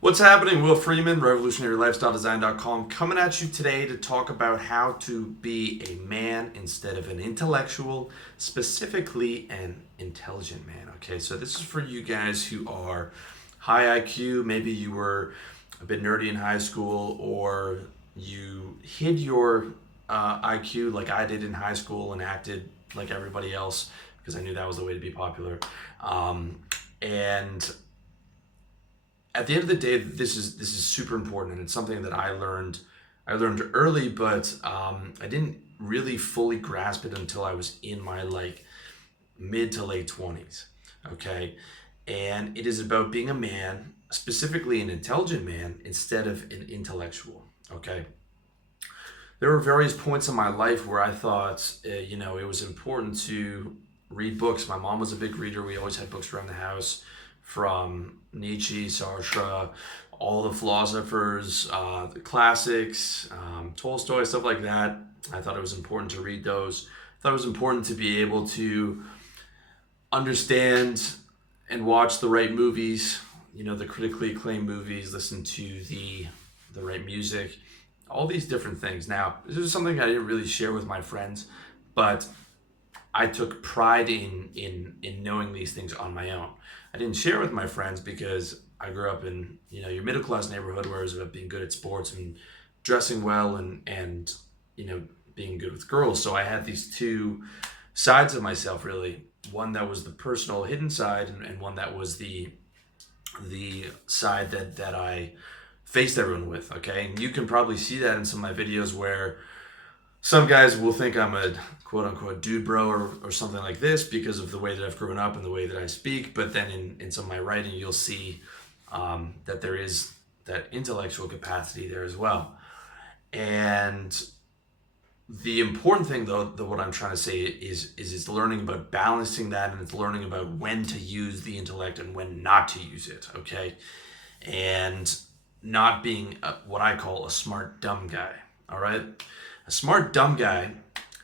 What's happening? Will Freeman, RevolutionaryLifestyleDesign.com, coming at you today to talk about how to be a man instead of an intellectual, specifically an intelligent man. Okay, so this is for you guys who are high IQ. Maybe you were a bit nerdy in high school, or you hid your IQ like I did in high school and acted like everybody else because I knew that was the way to be popular. And at the end of the day, this is super important, and it's something that I learned early, but I didn't really fully grasp it until I was in my like mid to late 20s. Okay, and it is about being a man, specifically an intelligent man, instead of an intellectual. Okay, there were various points in my life where I thought, it was important to read books. My mom was a big reader. We always had books around the house, from Nietzsche, Sartre, all the philosophers, the classics, Tolstoy, stuff like that. I thought it was important to read those. I thought it was important to be able to understand and watch the right movies, the critically acclaimed movies, listen to the right music, all these different things. Now, this is something I didn't really share with my friends, but I took pride in knowing these things on my own. I didn't share with my friends because I grew up in your middle class neighborhood where it was about being good at sports and dressing well and being good with girls. So I had these two sides of myself, really. One that was the personal hidden side, and one that was the side that I faced everyone with. Okay, and you can probably see that in some of my videos where some guys will think I'm a quote unquote dude bro, or something like this because of the way that I've grown up and the way that I speak. But then in some of my writing, you'll see that there is that intellectual capacity there as well. And the important thing, though, what I'm trying to say is it's learning about balancing that, and it's learning about when to use the intellect and when not to use it. Okay, and not being what I call a smart dumb guy. All right, a smart dumb guy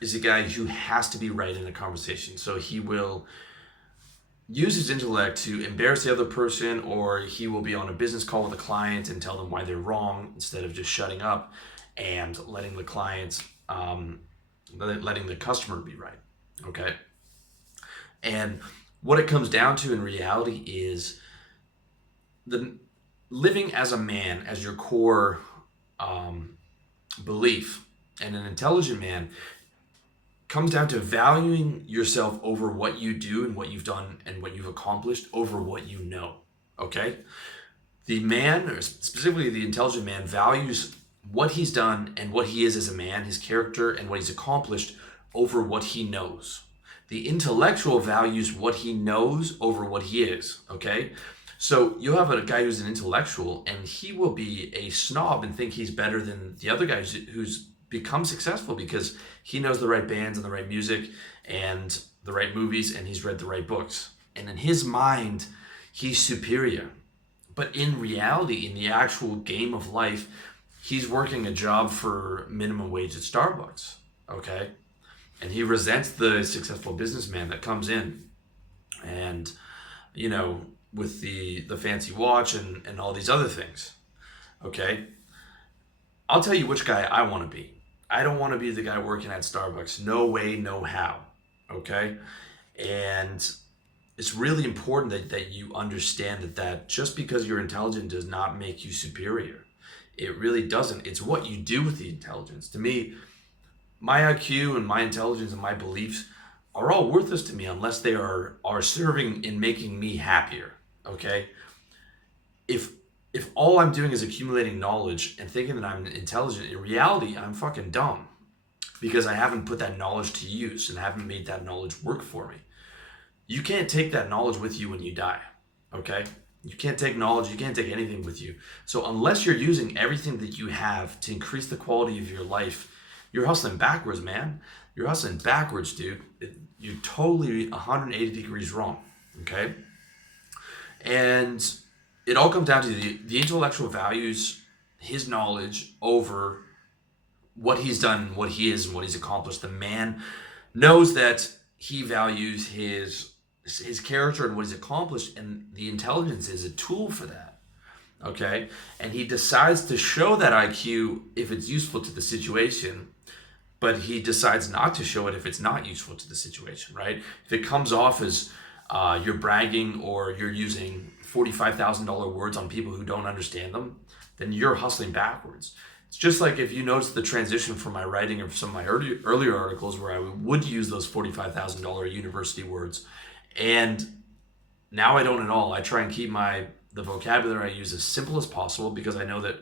is a guy who has to be right in a conversation. So he will use his intellect to embarrass the other person, or he will be on a business call with a client and tell them why they're wrong instead of just shutting up and letting the letting the customer be right. Okay. And what it comes down to in reality is the living as a man as your core belief, and an intelligent man comes down to valuing yourself over what you do and what you've done and what you've accomplished over what you know. Okay? The man, or specifically the intelligent man, values what he's done and what he is as a man, his character, and what he's accomplished over what he knows. The intellectual values what he knows over what he is. Okay? So you'll have a guy who's an intellectual, and he will be a snob and think he's better than the other guy who's become successful because he knows the right bands and the right music and the right movies, and he's read the right books. And in his mind, he's superior. But in reality, in the actual game of life, he's working a job for minimum wage at Starbucks. Okay? And he resents the successful businessman that comes in and, with the fancy watch and all these other things. Okay? I'll tell you which guy I want to be. I don't want to be the guy working at Starbucks. No way, no how. Okay? And it's really important that you understand that just because you're intelligent does not make you superior. It really doesn't. It's what you do with the intelligence. To me, my IQ and my intelligence and my beliefs are all worthless to me unless they are serving in making me happier. Okay? If all I'm doing is accumulating knowledge and thinking that I'm intelligent, in reality, I'm fucking dumb because I haven't put that knowledge to use and haven't made that knowledge work for me. You can't take that knowledge with you when you die, okay? You can't take knowledge, you can't take anything with you. So unless you're using everything that you have to increase the quality of your life, you're hustling backwards, man. You're hustling backwards, dude. You're totally 180 degrees wrong, okay? And it all comes down to the intellectual values, his knowledge over what he's done, what he is, and what he's accomplished. The man knows that he values his character and what he's accomplished, and the intelligence is a tool for that. okay? And he decides to show that IQ if it's useful to the situation, but he decides not to show it if it's not useful to the situation, right? If it comes off as you're bragging or you're using $45,000 words on people who don't understand them, then you're hustling backwards. It's just like if you notice the transition from my writing of some of my earlier articles where I would use those $45,000 university words, and now I don't at all. I try and keep the vocabulary I use as simple as possible because I know that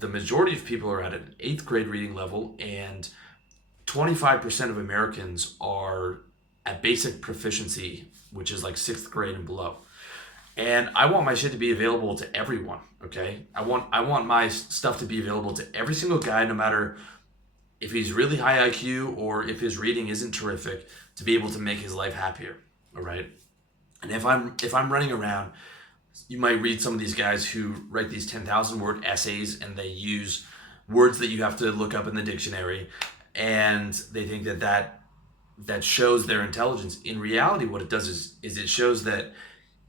the majority of people are at an eighth grade reading level, and 25% of Americans are at basic proficiency, which is like sixth grade and below. And I want my shit to be available to everyone. Okay, I want my stuff to be available to every single guy, no matter if he's really high IQ or if his reading isn't terrific, to be able to make his life happier. All right. And if I'm running around, you might read some of these guys who write these 10,000 word essays and they use words that you have to look up in the dictionary, and they think that shows their intelligence. In reality, what it does is it shows that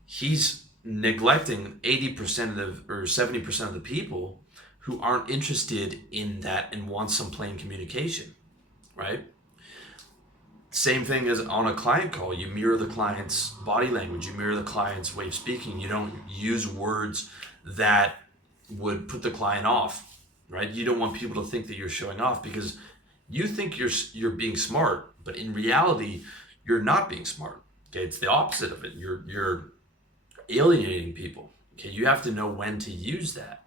he's neglecting 80% of the or 70% of the people who aren't interested in that and want some plain communication, right? Same thing as on a client call. You mirror the client's body language, you mirror the client's way of speaking. You don't use words that would put the client off, right? You don't want people to think that you're showing off because you think you're being smart, but in reality, you're not being smart. Okay, it's the opposite of it. You're alienating people. Okay, you have to know when to use that.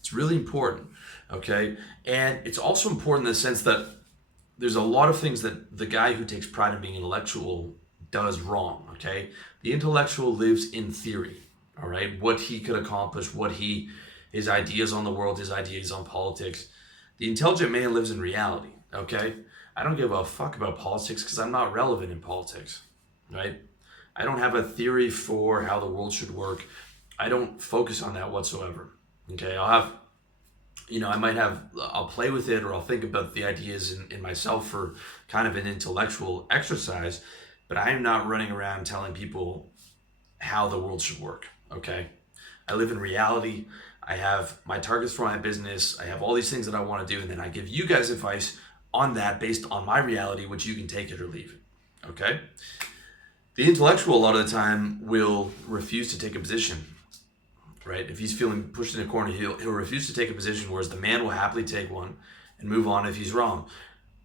It's really important. Okay, and it's also important in the sense that there's a lot of things that the guy who takes pride in being intellectual does wrong. Okay, the intellectual lives in theory. All right, what he could accomplish, his ideas on the world, his ideas on politics. The intelligent man lives in reality. Okay, I don't give a fuck about politics because I'm not relevant in politics. Right, I don't have a theory for how the world should work. I don't focus on that whatsoever. Okay, I'll play with it or I'll think about the ideas in myself for kind of an intellectual exercise, but I am not running around telling people how the world should work. Okay, I live in reality. I have my targets for my business. I have all these things that I want to do, and then I give you guys advice on that based on my reality, which you can take it or leave it. Okay. The intellectual, a lot of the time, will refuse to take a position, right? If he's feeling pushed in a corner, he'll refuse to take a position, whereas the man will happily take one and move on if he's wrong.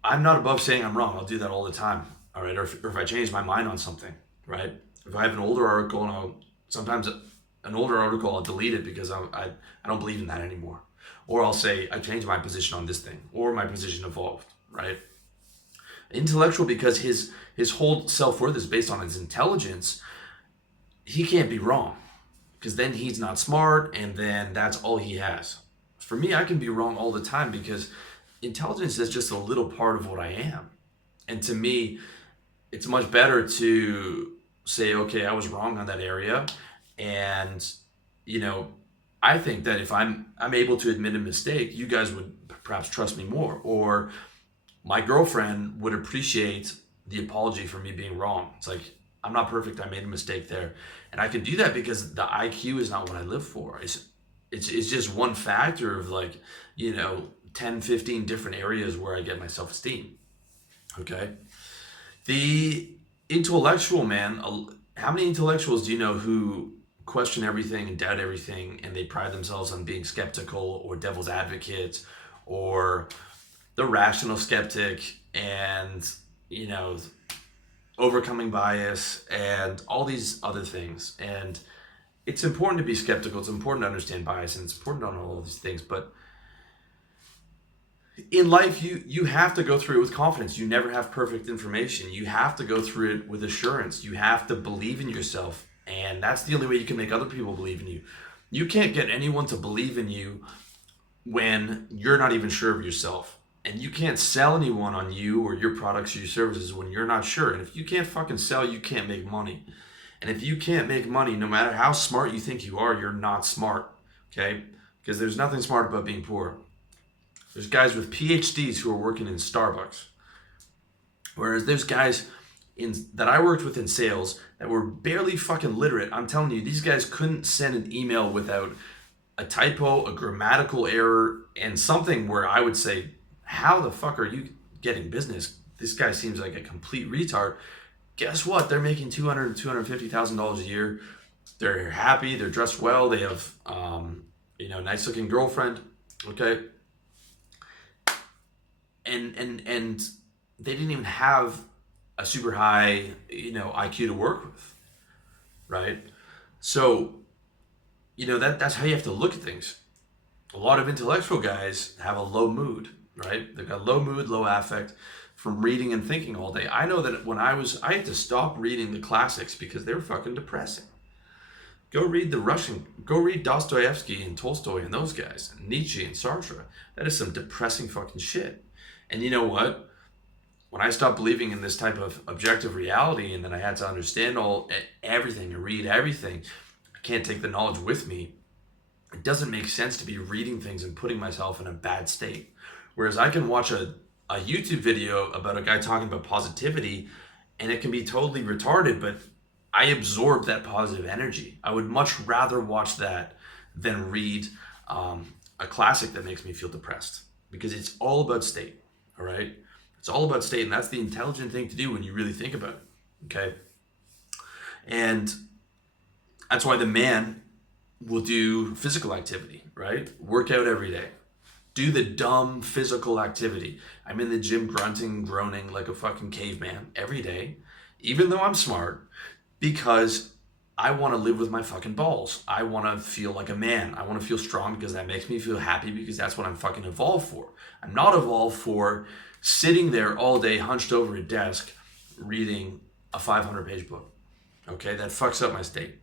I'm not above saying I'm wrong. I'll do that all the time, all right? Or if I change my mind on something, right? If I have an older article and sometimes an older article, I'll delete it because I don't believe in that anymore. Or I'll say, I changed my position on this thing, or my position evolved, right? Intellectual, because his whole self-worth is based on his intelligence, he can't be wrong because then he's not smart and then that's all he has. For me, I can be wrong all the time because intelligence is just a little part of what I am. And to me, it's much better to say, okay, I was wrong on that area. And, I think that if I'm able to admit a mistake, you guys would perhaps trust me more. Or my girlfriend would appreciate the apology for me being wrong. It's like, I'm not perfect. I made a mistake there. And I can do that because the IQ is not what I live for. It's just one factor of 10, 15 different areas where I get my self-esteem. Okay. The intellectual man, how many intellectuals do you know who question everything and doubt everything, and they pride themselves on being skeptical or devil's advocates or the rational skeptic and, overcoming bias and all these other things. And it's important to be skeptical. It's important to understand bias, and it's important on all of these things. But in life, you have to go through it with confidence. You never have perfect information. You have to go through it with assurance. You have to believe in yourself. And that's the only way you can make other people believe in you. You can't get anyone to believe in you when you're not even sure of yourself. And you can't sell anyone on you or your products or your services when you're not sure. And if you can't fucking sell, you can't make money. And if you can't make money, no matter how smart you think you are, you're not smart. Okay? Because there's nothing smart about being poor. There's guys with PhDs who are working in Starbucks. Whereas there's guys that I worked with in sales that were barely fucking literate. I'm telling you, these guys couldn't send an email without a typo, a grammatical error, and something where I would say, how the fuck are you getting business? This guy seems like a complete retard. Guess what? They're making $250,000 a year. They're happy. They're dressed well. They have, nice looking girlfriend. Okay, and they didn't even have a super high, IQ to work with, right? So, that's how you have to look at things. A lot of intellectual guys have a low mood, right? They've got low mood, low affect from reading and thinking all day. I know that I had to stop reading the classics because they were fucking depressing. Go read Dostoevsky and Tolstoy and those guys, and Nietzsche and Sartre. That is some depressing fucking shit. And you know what? When I stopped believing in this type of objective reality, and then I had to understand everything and read everything, I can't take the knowledge with me. It doesn't make sense to be reading things and putting myself in a bad state. Whereas I can watch a YouTube video about a guy talking about positivity, and it can be totally retarded, but I absorb that positive energy. I would much rather watch that than read a classic that makes me feel depressed, because it's all about state, all right? It's all about state, and that's the intelligent thing to do when you really think about it, okay? And that's why the man will do physical activity, right? Work out every day. Do the dumb physical activity. I'm in the gym grunting, groaning like a fucking caveman every day, even though I'm smart, because I want to live with my fucking balls. I want to feel like a man. I want to feel strong because that makes me feel happy, because that's what I'm fucking evolved for. I'm not evolved for sitting there all day hunched over a desk reading a 500-page book. Okay, that fucks up my state.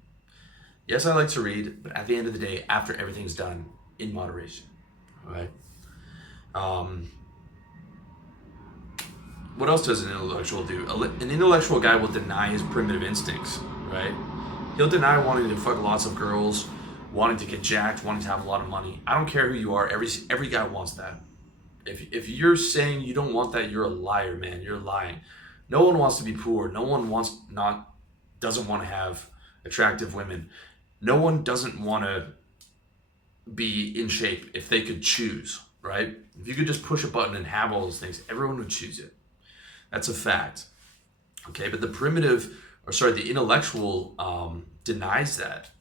Yes, I like to read, but at the end of the day, after everything's done, in moderation. All right. What else does an intellectual do? An intellectual guy will deny his primitive instincts, right? He'll deny wanting to fuck lots of girls, wanting to get jacked, wanting to have a lot of money. I don't care who you are. Every guy wants that. If you're saying you don't want that, you're a liar, man. You're lying. No one wants to be poor. No one doesn't want to have attractive women. No one doesn't want to be in shape if they could choose, right? If you could just push a button and have all those things, everyone would choose it. That's a fact. Okay, but the intellectual denies that.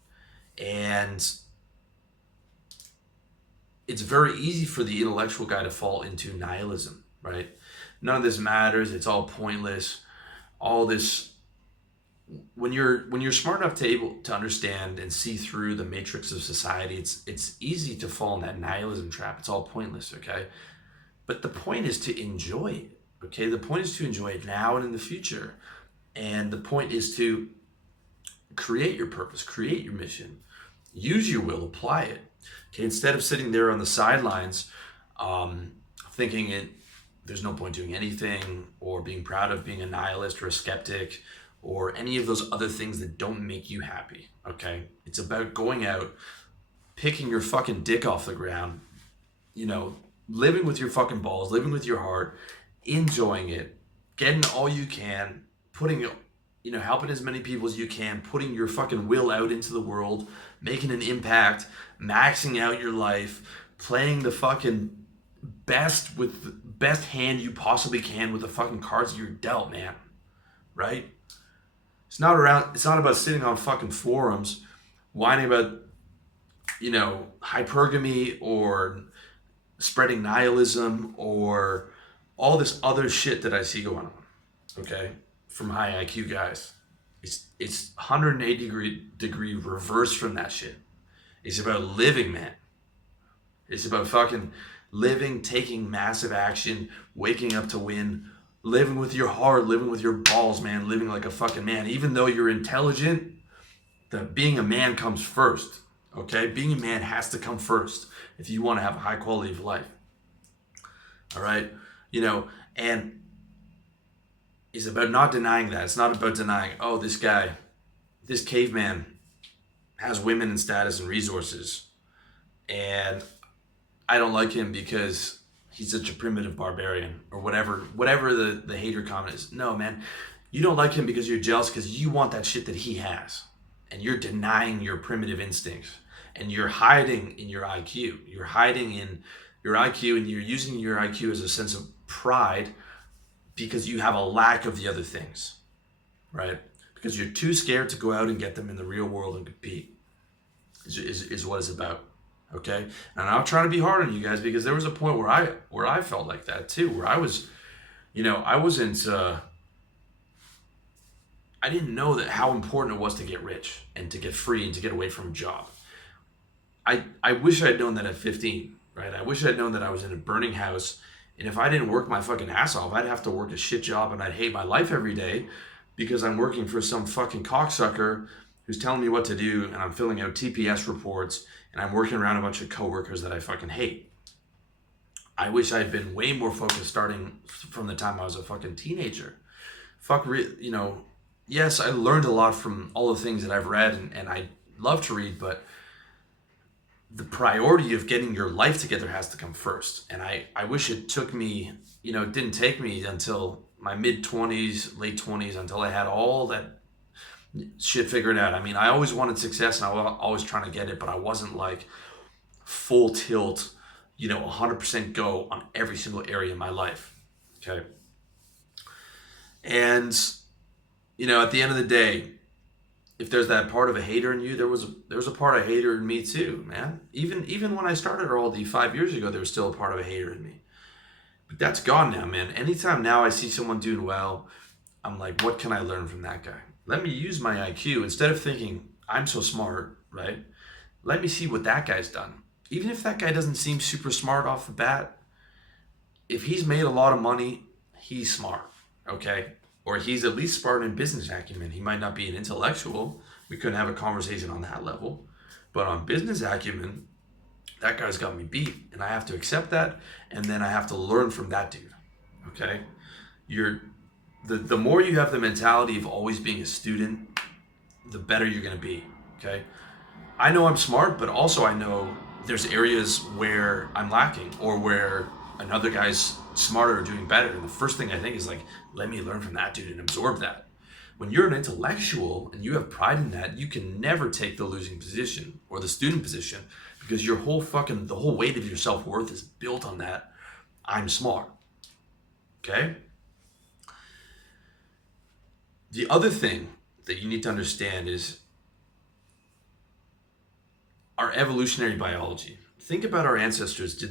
And it's very easy for the intellectual guy to fall into nihilism, right? None of this matters. It's all pointless. All this. When you're smart enough to understand and see through the matrix of society, it's easy to fall in that nihilism trap. It's all pointless, okay? But the point is to enjoy it, okay? The point is to enjoy it now and in the future. And the point is to create your purpose, create your mission, use your will, apply it. Okay, instead of sitting there on the sidelines, thinking there's no point doing anything, or being proud of being a nihilist or a skeptic, or any of those other things that don't make you happy, okay? It's about going out, picking your fucking dick off the ground, living with your fucking balls, living with your heart, enjoying it, getting all you can, helping as many people as you can, putting your fucking will out into the world, making an impact, maxing out your life, playing the fucking best hand you possibly can with the fucking cards you're dealt, man, right? It's not about sitting on fucking forums whining about, hypergamy or spreading nihilism or all this other shit that I see going on, okay, from high IQ guys. It's 180 degree reverse from that shit. It's about living, man. It's about fucking living, taking massive action, waking up to win, living with your heart, living with your balls, man, living like a fucking man. Even though you're intelligent, being a man comes first, okay? Being a man has to come first if you want to have a high quality of life, all right? And it's about not denying that. It's not about denying, oh, this caveman has women and status and resources, and I don't like him because he's such a primitive barbarian, or whatever the hater comment is. No, man, you don't like him because you're jealous because you want that shit that he has, and you're denying your primitive instincts, and you're hiding in your IQ. You're hiding in your IQ, and you're using your IQ as a sense of pride because you have a lack of the other things, right? Because you're too scared to go out and get them in the real world and compete, is what it's about. Okay, and I'm not trying to be hard on you guys, because there was a point where I felt like that too, where I was, I wasn't. I didn't know that how important it was to get rich and to get free and to get away from a job. I wish I'd known that at 15, right? I wish I'd known that I was in a burning house, and if I didn't work my fucking ass off, I'd have to work a shit job and I'd hate my life every day because I'm working for some fucking cocksucker who's telling me what to do, and I'm filling out TPS reports, and I'm working around a bunch of coworkers that I fucking hate. I wish I'd been way more focused starting from the time I was a fucking teenager. Yes, I learned a lot from all the things that I've read, and I love to read, but the priority of getting your life together has to come first. And I wish it took me, it didn't take me until my mid 20s, late 20s, until I had all that shit figured out. I mean, I always wanted success and I was always trying to get it, but I wasn't like full tilt, 100% go on every single area in my life. Okay. And, at the end of the day, if there's that part of a hater in you, there was a part of a hater in me too, man. Even when I started RLD 5 years ago, there was still a part of a hater in me. But that's gone now, man. Anytime now I see someone doing well, I'm like, what can I learn from that guy? Let me use my IQ. Instead of thinking, I'm so smart, right? Let me see what that guy's done. Even if that guy doesn't seem super smart off the bat, if he's made a lot of money, he's smart, okay? Or he's at least smart in business acumen. He might not be an intellectual. We couldn't have a conversation on that level. But on business acumen, that guy's got me beat. And I have to accept that. And then I have to learn from that dude. Okay? The more you have the mentality of always being a student, the better you're going to be. Okay? I know I'm smart, but also I know there's areas where I'm lacking, or where another guy's smarter or doing better. And the first thing I think is like, let me learn from that dude and absorb that. When you're an intellectual and you have pride in that, you can never take the losing position or the student position, because the whole weight of your self-worth is built on that. I'm smart. Okay? The other thing that you need to understand is our evolutionary biology. Think about our ancestors.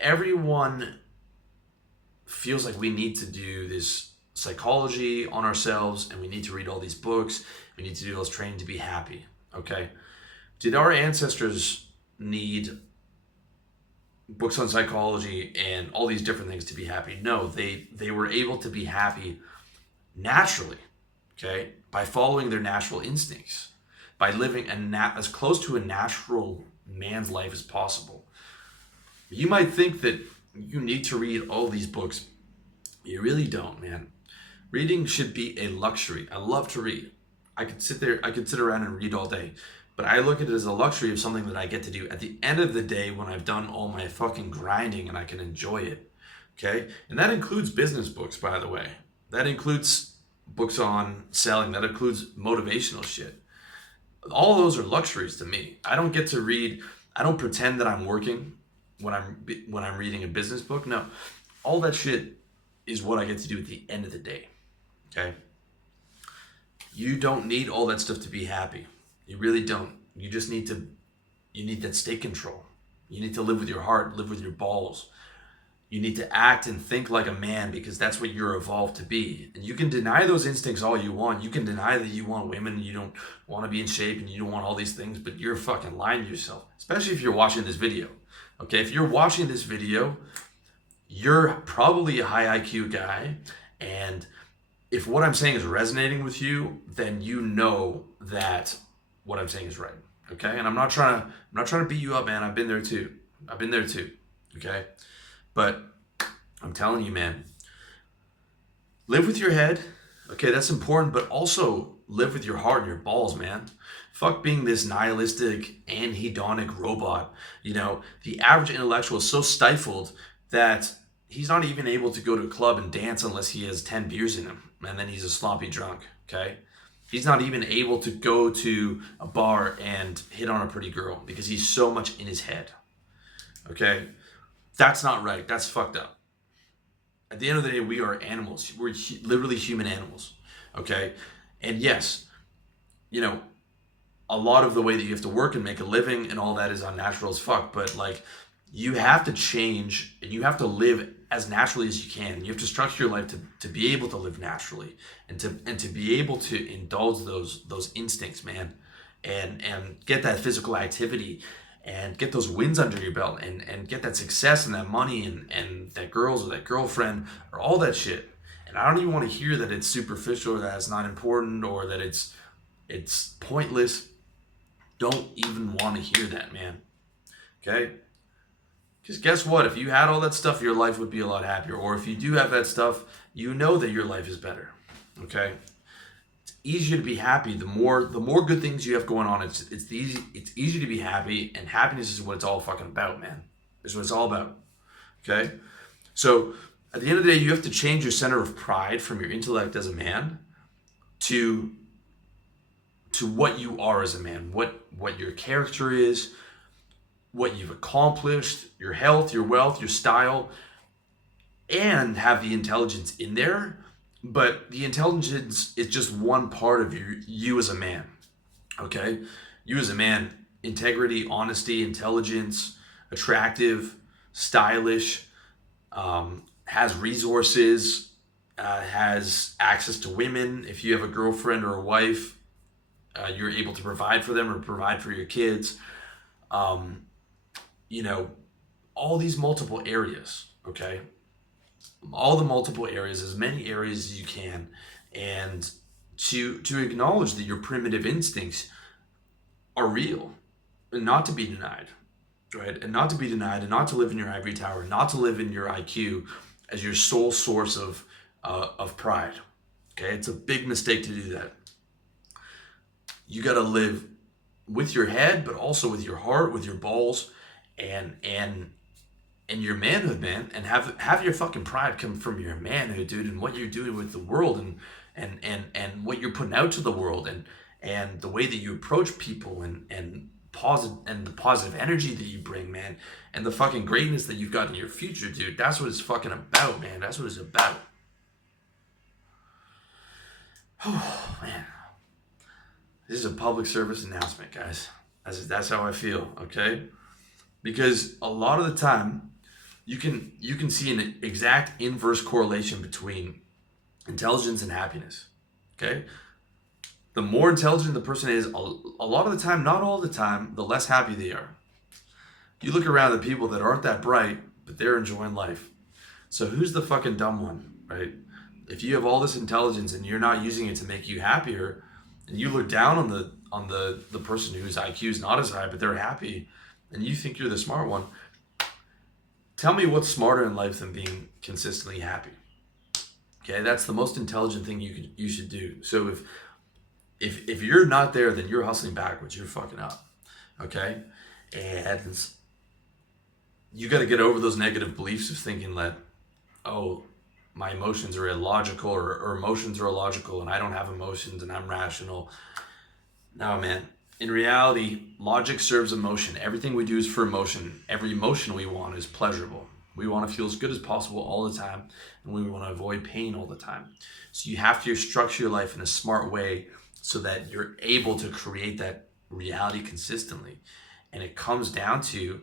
Everyone feels like we need to do this psychology on ourselves, and we need to read all these books, we need to do all this training to be happy. Okay? Did our ancestors need books on psychology and all these different things to be happy? No, they were able to be happy naturally, okay, by following their natural instincts, by living as close to a natural man's life as possible. You might think that you need to read all these books. You really don't, man. Reading should be a luxury. I love to read. I could sit around and read all day, but I look at it as a luxury of something that I get to do at the end of the day when I've done all my fucking grinding and I can enjoy it. Okay? And that includes business books, by the way. That includes books on selling. That includes motivational shit. All those are luxuries to me. I don't get to read. I don't pretend that I'm working when I'm reading a business book. No, all that shit is what I get to do at the end of the day. Okay? You don't need all that stuff to be happy. You really don't. You just need that state control. You need to live with your heart, live with your balls. You need to act and think like a man, because that's what you're evolved to be. And you can deny those instincts all you want. You can deny that you want women and you don't want to be in shape and you don't want all these things, but you're fucking lying to yourself, especially if you're watching this video. Okay, if you're watching this video, you're probably a high IQ guy, and if what I'm saying is resonating with you, then you know that what I'm saying is right. Okay, and I'm not trying to beat you up, man. I've been there too. Okay, but I'm telling you, man, live with your head. Okay, that's important, but also live with your heart and your balls, man. Fuck being this nihilistic, anhedonic robot. The average intellectual is so stifled that he's not even able to go to a club and dance unless he has 10 beers in him, and then he's a sloppy drunk, okay? He's not even able to go to a bar and hit on a pretty girl because he's so much in his head. Okay? That's not right. That's fucked up. At the end of the day, we are animals. We're literally human animals. Okay? And yes, you know, a lot of the way that you have to work and make a living and all that is unnatural as fuck. But like, you have to change and you have to live as naturally as you can. You have to structure your life to be able to live naturally and to be able to indulge those instincts, man, and get that physical activity and get those wins under your belt and get that success and that money and that girls or that girlfriend or all that shit. And I don't even want to hear that it's superficial or that it's not important or that it's pointless. Don't even want to hear that, man. Okay? Because guess what? If you had all that stuff, your life would be a lot happier. Or if you do have that stuff, you know that your life is better. Okay? It's easier to be happy. The more good things you have going on, it's easy to be happy, and happiness is what it's all fucking about, man. It's what it's all about. Okay? So at the end of the day, you have to change your center of pride from your intellect as a man to what you are as a man, what your character is, what you've accomplished, your health, your wealth, your style, and have the intelligence in there. But the intelligence is just one part of you as a man. Okay? You as a man, integrity, honesty, intelligence, attractive, stylish, has resources, has access to women. If you have a girlfriend or a wife, you're able to provide for them or provide for your kids. You know, all these multiple areas, okay? All the multiple areas, as many areas as you can, and to acknowledge that your primitive instincts are real and not to be denied, right? And not to be denied, and not to live in your ivory tower, not to live in your IQ as your sole source of pride. Okay, it's a big mistake to do that. You got to live with your head, but also with your heart, with your balls, and your manhood, man, and have your fucking pride come from your manhood, dude, and what you're doing with the world, and what you're putting out to the world, and the way that you approach people, and the positive energy that you bring, man, and the fucking greatness that you've got in your future, dude. That's what it's fucking about, man. That's what it's about. Oh, man. This is a public service announcement, guys. That's how I feel, okay? Because a lot of the time, you can see an exact inverse correlation between intelligence and happiness, okay? The more intelligent the person is, a lot of the time, not all the time, the less happy they are. You look around at people that aren't that bright, but they're enjoying life. So who's the fucking dumb one, right? If you have all this intelligence and you're not using it to make you happier, and you look down on the person whose IQ is not as high, but they're happy, and you think you're the smart one, tell me what's smarter in life than being consistently happy. Okay, that's the most intelligent thing you should do. So if you're not there, then you're hustling backwards. You're fucking up. Okay, and you got to get over those negative beliefs of thinking that, oh, my emotions are illogical, or emotions are illogical, and I don't have emotions, and I'm rational. No, man. In reality, logic serves emotion. Everything we do is for emotion. Every emotion we want is pleasurable. We want to feel as good as possible all the time, and we want to avoid pain all the time. So you have to structure your life in a smart way so that you're able to create that reality consistently. And it comes down to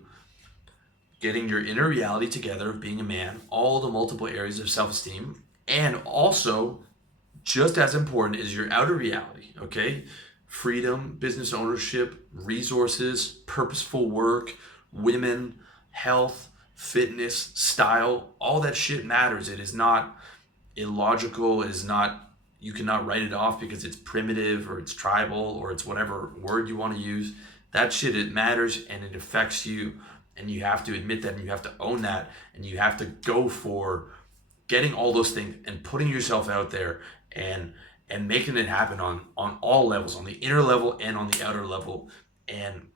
getting your inner reality together of being a man, all the multiple areas of self-esteem, and also, just as important, is your outer reality, okay? Freedom, business ownership, resources, purposeful work, women, health, fitness, style, all that shit matters. It is not illogical. It is not, you cannot write it off because it's primitive or it's tribal or it's whatever word you want to use. That shit, it matters and it affects you, and you have to admit that, and you have to own that, and you have to go for getting all those things and putting yourself out there and making it happen on all levels, on the inner level and on the outer level, and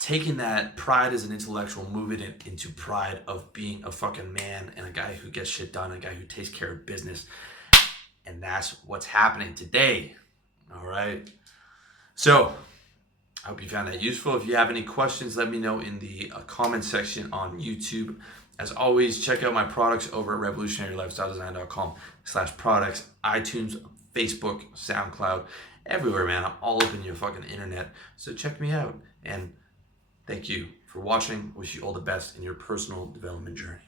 taking that pride as an intellectual, moving it into pride of being a fucking man and a guy who gets shit done, a guy who takes care of business. And that's what's happening today. All right. So I hope you found that useful. If you have any questions, let me know in the comment section on YouTube. As always, check out my products over at revolutionarylifestyledesign.com/products, iTunes, Facebook, SoundCloud, everywhere, man. I'm all up in your fucking internet. So check me out. And thank you for watching. Wish you all the best in your personal development journey.